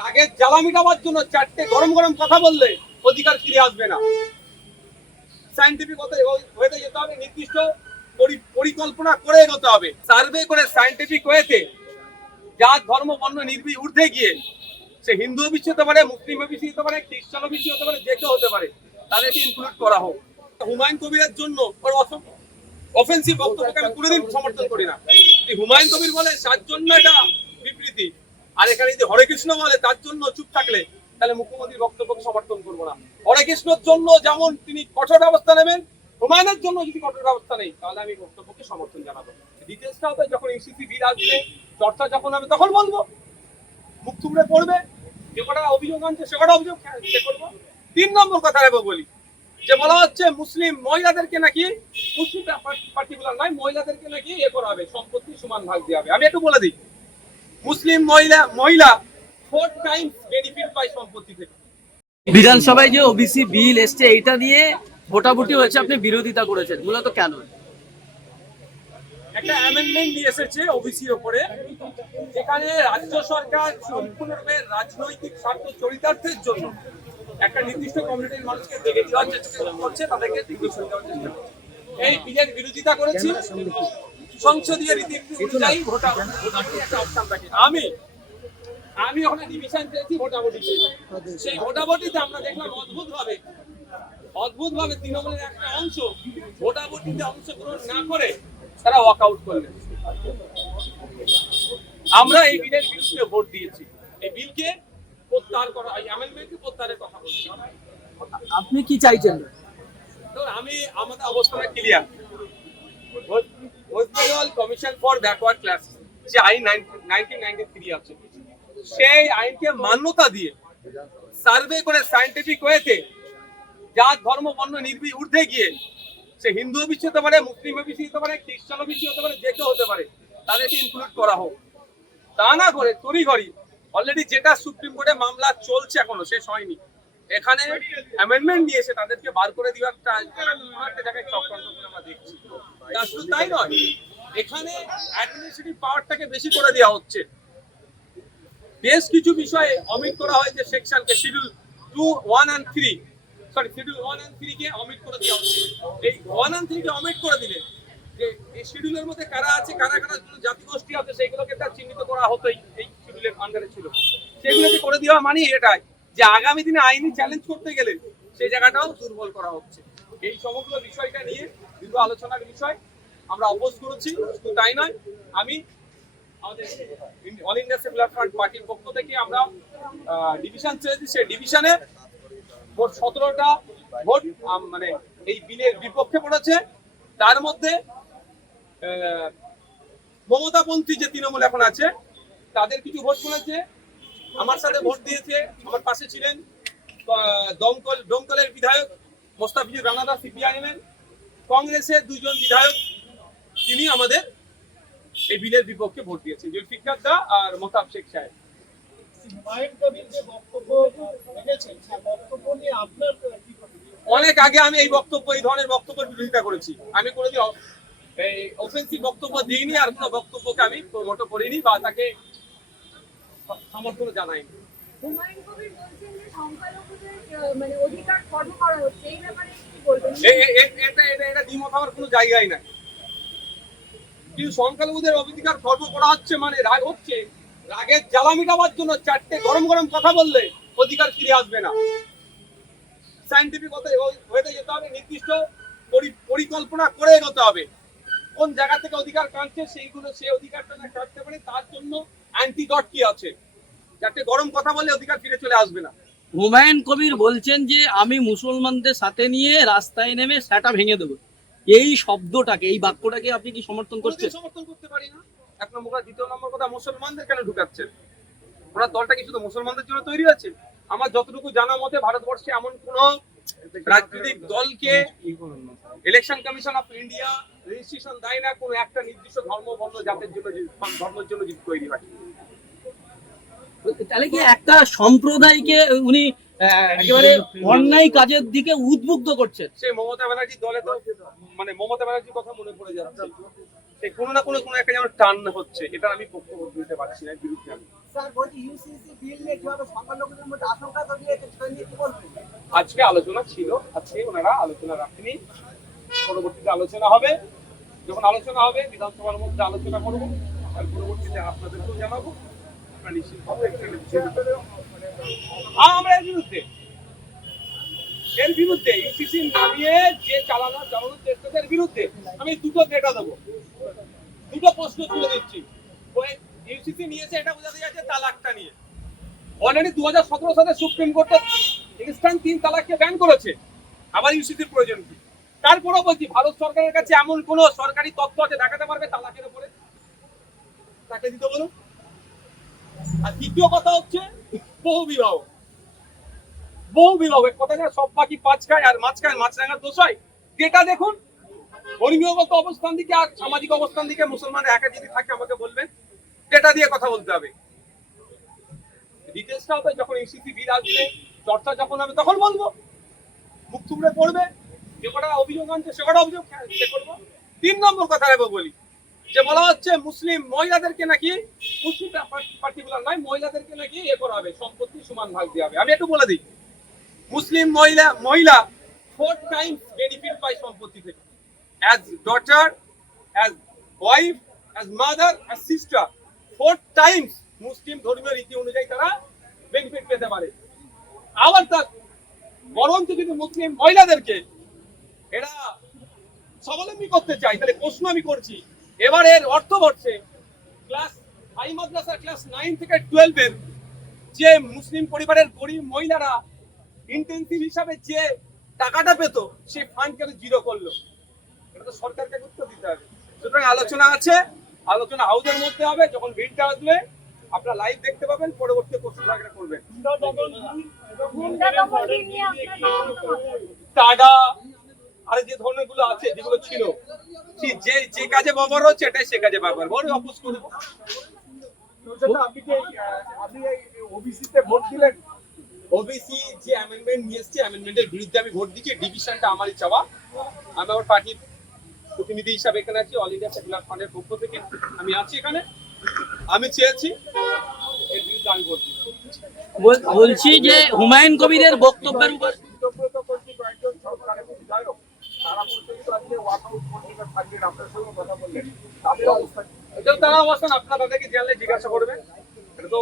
রাগের জ্বালা মিটাবার জন্য চারটে গরম গরম কথা বললে অধিকার ফিরে আসবে না। সায়েন্টিফিক ওয়েতে যেতে হবে, নির্দিষ্ট পরিকল্পনা করে এগোতে হবে, সার্ভে করে সায়েন্টিফিক ওয়েতে জাত ধর্ম বর্ণ ঊর্ধ্বে গিয়ে, সে হিন্দু ওবিসি হতে পারে, মুসলিম ওবিসি হতে পারে, খ্রিস্টান ওবিসি হতে পারে, যে কেউ হতে পারে, তাদেরকে ইনক্লুড করা হোক। হুমায়ুন কবিরের জন্য ওর অফেন্সিভ বক্তব্যকে আমি কোনোদিন সমর্থন করি না। হুমায়ুন কবির বলে তার জন্য এটা বিবৃতি, আর এখানে যদি হরে কৃষ্ণ বলে তার জন্য চুপ থাকলে তাহলে মুখ্যমন্ত্রীর বক্তব্যকে সমর্থন করবো না। হরে কৃষ্ণর জন্য যেমন তিনি কঠোর ব্যবস্থা নেবেন, হুমায়ুনের জন্য যদি কঠোর ব্যবস্থা নেই তাহলে আমি বক্তব্যকে সমর্থন জানাবো। ডিটেলসটা হবে যখন ইউসিসি বিল আসবে, চর্চা যখন হবে তখন বলবো। মুখ থুবড়ে পড়বে, যে কটা অভিযোগ আনছে সে কটা অভিযোগ সে করবো। 3 নম্বর কথা বলি, যে বলা হচ্ছে মুসলিম মহিলাদেরকে নাকি, মুসলিম পার্টিকুলার নয়, মহিলাদেরকে নাকি করা হবে, সম্পত্তি সমান ভাগ দেওয়া হবে। আমি একটু বলে দিই, মুসলিম মহিলা 4 টাইমস বেনিফিট পায় সম্পত্তি থেকে। বিধানসভায় যে ওবিসি বিল এসছে এইটা নিয়ে ভোটাভুটি হয়েছে, আপনি বিরোধিতা করেছেন, মূলত কেন? একটা অ্যামেন্ডমেন্ট নিয়ে এসেছে ওবিসির উপরে, যেখানে রাজ্য সরকার সম্পূর্ণরূপে রাজনৈতিক স্বার্থ চরিতার্থের জন্য একটা নির্দিষ্ট কমিউনিটির মানুষকে দেখে দেওয়ার চেষ্টা করছে, তাদেরকে ডিভিশন দেওয়ার চেষ্টা করছে। এই বিলের বিরোধিতা করেছি। সংসদীয় রীতি অনুযায়ী একটা অবস্থান থাকে। আমি ওখানে ডিভিশন চেয়েছি, ভোটাভুটি চেয়েছি। সেই ভোটাভুটিতে আমরা দেখলাম অদ্ভুতভাবে তৃণমূলের একটা অংশ ভোটাভুটিতে অংশগ্রহণ না করে তারা ওয়াক আউট করলেন। আমরা এই বিলের বিরুদ্ধে ভোট দিয়েছি। এই বিলকে প্রত্যাহার করা, এই অ্যামেন্ডমেন্টকে প্রত্যাহারের কথা বলছি। আপনি কি চাইছেন? আমাদের অবস্থান clear. West Bengal commission for backward class যে আইন 1993 আছে, সেই আইনকে মান্যতা দিয়ে সার্ভে করে সায়েন্টিফিক ওয়েতে জাত ধর্ম বর্ণ ঊর্ধ্বে গিয়ে, সে হিন্দু ওবিসি হতে পারে, মুসলিম ওবিসি হতে পারে, খ্রিস্টান ওবিসি হতে পারে, যে কেউ হতে পারে, তাদেরকে ইনক্লুড করা হোক। তা না করে তড়িঘড়ি অলরেডি যেটা সুপ্রিম কোর্টে মামলা চলছে এখনো শেষ হয়নি, এখানে অ্যামেন্ডমেন্ট নিয়েছে তাদেরকে বার করে দেওয়ার একটা জায়গায় চক্রান্ত করে আমরা দেখছি। শুধু তাই নয়, এখানে অ্যাডমিনিস্ট্রেটিভ পাওয়ারটাকে বেশি করে দেওয়া হচ্ছে। বেশ কিছু বিষয়ে অমিট করা হয়েছে সেকশনকে, শিডিউল 2, 1 and 3, শিডিউল 1 and 3 কে অমিট করে দেওয়া হচ্ছে। এই 1 and 3 কে অমিট করে দিলে যে এই শিডিউলের মধ্যে কারা আছে, কারা কারা জাতিগোষ্ঠী আছে, সেইগুলোকে তার চিহ্নিত করা হতোই, এই শিডিউলের আন্ডারে ছিল। সেগুলোকে করে দেওয়া মানে এটাই যে আগামী দিনে আইনি চ্যালেঞ্জ করতে গেলে সেই জায়গাটাও দুর্বল করা হচ্ছে। এই সমগ্র বিষয়টা নিয়ে দীর্ঘ আলোচনার বিষয়, আমরা অপোজ করেছি। শুধু তাই নয়, আমি আমাদের অল ইন্ডিয়া সেকুলার ফ্রন্ট পার্টির পক্ষ থেকে আমরা ডিভিশন চেয়েছি। সেই ডিভিশনে মোট 17টা ভোট মানে এই বিলের বিপক্ষে পড়েছে। তার মধ্যে মমতাপন্থী যে তৃণমূল এখন আছে তাদের কিছু ভোট পড়েছে, আমার সাথে ভোট দিয়েছে। আমার পাশে ছিলেন দমকলের বিধায়ক মোস্তাফিজুর রানা দা, সিপিআইএম। কংগ্রেসের 2 জন বিধায়ক, তিনি আমাদের এই বিলের বিপক্ষে ভোট দিয়েছেন, জুলফিকার দা আর মোতাব শেখ সাহেব। অনেক আগে আমি এই ধরনের বক্তব্যের বিরোধিতা করেছি। আমি কোনোদিন এই অফেন্সিভ বক্তব্য দিইনি, আর কোনো বক্তব্যকে আমি প্রমোট করিনি বা তাকে সমর্থন জানাইনি। হুমায়ুন কবির বলছেন যে সংখ্যালঘুদের মানে অধিকার খর্ব করা হচ্ছে, এই ব্যাপারে কি বলবেন? এটা দ্বিমত হওয়ার কোনো জায়গাই নাই। কিন্তু সংখ্যালঘুদের অধিকার খর্ব করা হচ্ছে মানে রাগ হচ্ছে, রাগের জ্বালা মিটাবার জন্য চারটে গরম গরম কথা বললে অধিকার ফিরে আসবে না। সায়েন্টিফিক ওয়েতে যেতে হবে, নির্দিষ্ট পরিকল্পনা করে এগোতে হবে। কোন জায়গা থেকে অধিকার কাটছে সেই অধিকারটা না কাটতে পারে, তার জন্য অ্যান্টিডট কি আছে। চারটে গরম কথা বললে অধিকার ফিরে চলে আসবে না। হুমায়ুন কবির বলছেন যে আমি মুসলমানদের সাথে নিয়ে রাস্তায় নেমে সেটা ভেঙে দেবো, এই শব্দটাকে, এই বাক্যটাকে আপনি কি সমর্থন করছেন? সমর্থন করতে পারি না। 1 নম্বর কথা। 2 নম্বর কথা, মুসলমানদের কেন ঢুকাচ্ছেন? ওনার দলটা কি শুধু মুসলমানদের জন্য তৈরি আছে? আমার যতটুকু জানা মতে ভারতবর্ষে এমন কোন রাজনৈতিক দলকে election commission of India registration দেয় না কোন একটা নির্দিষ্ট ধর্ম বর্ণ জাতের জন্য, ধর্মের জন্য তৈরি হয়। তাহলে কি একটা সম্প্রদায়কে উনি একেবারে অন্যায় কাজের দিকে উদ্বুদ্ধ করছেন? সেই মমতা ব্যানার্জি দলে তো মানে মমতা ব্যানার্জির কথা মনে পড়ে যাচ্ছে। সেই কোনো না কোনো একটা যেন টার্ন হচ্ছে, এটা আমি পক্ষ দিতে পারছি না, বিরুদ্ধে আমি। স্যার বলছি ইউসিসি বিল নিয়ে কিভাবে সংখ্যালঘুদের মধ্যে আশঙ্কা তৈরি হয়েছে সেটা নিয়ে কি বলবেন? আজকে আলোচনা ছিল, আজকে ওনারা আলোচনা রাখেনি, পরবর্তীতে আলোচনা হবে। যখন আলোচনা হবে বিধানসভার মধ্যে আলোচনা করবো, আর পরবর্তীতে আপনাদেরকেও জানাবো। আপনারা নিশ্চিতভাবে আমরা এর বিরুদ্ধে ইউসিসি নামিয়ে যে চালানোর চেষ্টাদের বিরুদ্ধে আমি দুটো ডেটা দেবো, দুটো প্রশ্ন তুলে দিচ্ছি। ইউসিসি নিয়েছে এটা বোঝাতে যাচ্ছে তালাকটা নিয়ে। অলরেডি 2017 সালে সুপ্রিম কোর্টে ইনস্ট্যান্ট 3 তালাককে ব্যান করেছে। আবার ইউসিসির প্রয়োজন কি? তারপরেও বলছি, ভারত সরকারের কাছে এমন কোন সরকারি তথ্য আছে দেখাতে পারবে তালাকের উপরে? তাকে দিতে বলুন। আর দ্বিতীয় কথা হচ্ছে বহু বিবাহ। কথা সব পাখি পাঁচ খায় আর মাছ খায়, মাছ রাঙার দোষ হয়। যেটা দেখুন, ধর্মীয়গত অবস্থান দিকে আর সামাজিক অবস্থান দিকে মুসলমানের একা যদি থাকে আমাকে বলবেন, ডেটা দিয়ে কথা বলতে হবে। ডিটেলসটা হবে যখন ইউসিসি বিল আসবে, চর্চা যখন হবে তখন বলবো। মুখ থুবড়ে পড়বে, যে কটা অভিযোগ আনছে সে কটা অভিযোগ করবো। 3 নম্বর কথা বলি, যে বলা হচ্ছে মুসলিম মহিলাদেরকে নাকি, মুসলিম পার্টিকুলার নয়, মহিলাদেরকে নাকি করা হবে, সম্পত্তি সমান ভাগ দেওয়া হবে। আমি একটু বলে দিই, মুসলিম মহিলা 4 টাইমস বেনিফিট পায় সম্পত্তি থেকে, as daughter, as wife, as mother, as sister. 4 times Muslim ধর্মীয় রীতি অনুযায়ী তারা বেনিফিট পেতে পারে। আবার তার বরঞ্চ যদি মুসলিম মহিলাদেরকে এরা স্বাবলম্বী করতে চায়, তাহলে প্রশ্ন আমি করছি, এবার এর অর্থবর্ষে ক্লাস হাই মাদ্রাসা ক্লাস 9 থেকে 12 এর যে মুসলিম পরিবারের গরিব মহিলারা ইন্টেনসিভ হিসাবে যে টাকাটা পেত, সেই ফান্ডকে জিরো করলো। এটা তো সরকারকে উত্তর দিতে হবে। সুতরাং আলোচনা আছে, আলোচনা হাউসের মধ্যে হবে। যখন ভিড়টা আসবে আপনারা লাইভ দেখতে পাবেন, পরবর্তী প্রশ্ন থাকলে করবেন। টাডা আর যে ধরনের গুলো আছে, যেগুলো ছিল, যে কাজে ব্যবহার হচ্ছে এটাই সে কাজে ব্যবহার, বড় অপোজ করব। আপনি এই ওবিসিতে ভোট দিলেন? ওবিসি যে অ্যামেন্ডমেন্ট নিয়ে এসেছে, অ্যামেন্ডমেন্টের বিরুদ্ধে আমি ভোট দিচ্ছি। ডিভিশনটা আমারই চাওয়া। আমি আমার পার্টির প্রতিনিধি হিসাবে এখানে আছি, অল ইন্ডিয়া সেকুলার ফ্রন্টের পক্ষ থেকে আমি আছি এখানে। আমি চেয়েছি এর বিরুদ্ধে আমি ভোট দিচ্ছি। বলছি যে হুমায়ুন কবিরের বক্তব্যের উপর কয়েকজন সরকারের বিধায়ক তারা পর্যন্ত আজকে ওয়াকআউট করতে থাকবেন, আপনার সঙ্গে কথা বললেন, তাদের অবস্থা এটা তারা অবস্থান আপনারা তাদেরকে জানলে জিজ্ঞাসা করবেন। এটা তো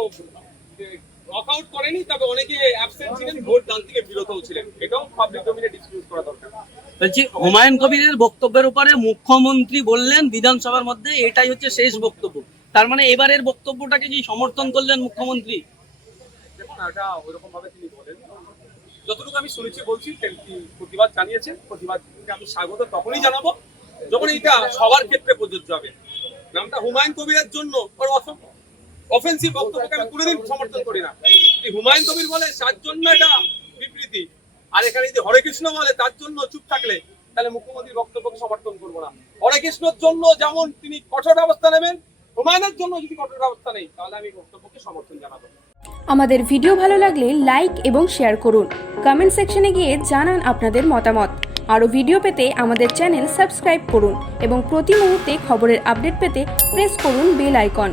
ওয়াকআউট করেনি, তবে অনেকে অ্যাবসেন্ট ছিলেন, ভোট দান থেকে বিরতও ছিলেন। এটাও পাবলিক ডোমেইনে ডিসক্লোজ করা দরকার। বলছি, হুমায়ুন কবিরের বক্তব্যের উপরে মুখ্যমন্ত্রী বললেন বিধানসভার মধ্যে এটাই হচ্ছে শেষ বক্তব্য। তার মানে এবারের বক্তব্যটাকে কি সমর্থন করলেন মুখ্যমন্ত্রী? দেখুন, এটা ওইরকম ভাবে তিনি বলেন, যতটুকু আমি শুনেছি বলছি। প্রতিবাদ জানিয়েছেন, প্রতিবাদকে আমি স্বাগত তখনই জানাবো যখন এটা সবার ক্ষেত্রে প্রযোজ্য হবে। নামটা হুমায়ুন কবিরের জন্য অফেন্সিভ বক্তব্যকে আমি কোনোদিন সমর্থন করি না। যদি হুমায়ুন কবির বলে তার জন্য এটা বিবৃতি, আর এখানে যদি হরে কৃষ্ণ বলে তার জন্য চুপ থাকলে, তাহলে মুখ্যমন্ত্রীর বক্তব্যকে সমর্থন করবো না। হরে কৃষ্ণর জন্য যেমন তিনি কঠোর ব্যবস্থা নেবেন, হুমায়ুনের জন্য যদি কঠোর ব্যবস্থা নেই, তাহলে আমি বক্তব্যকে সমর্থন জানাবো। আমাদের ভিডিও ভালো লাগলে লাইক এবং শেয়ার করুন। কমেন্ট সেকশনে গিয়ে জানান আপনাদের মতামত। আরও ভিডিও পেতে আমাদের চ্যানেল সাবস্ক্রাইব করুন এবং প্রতি মুহূর্তে খবরের আপডেট পেতে প্রেস করুন বেল আইকন।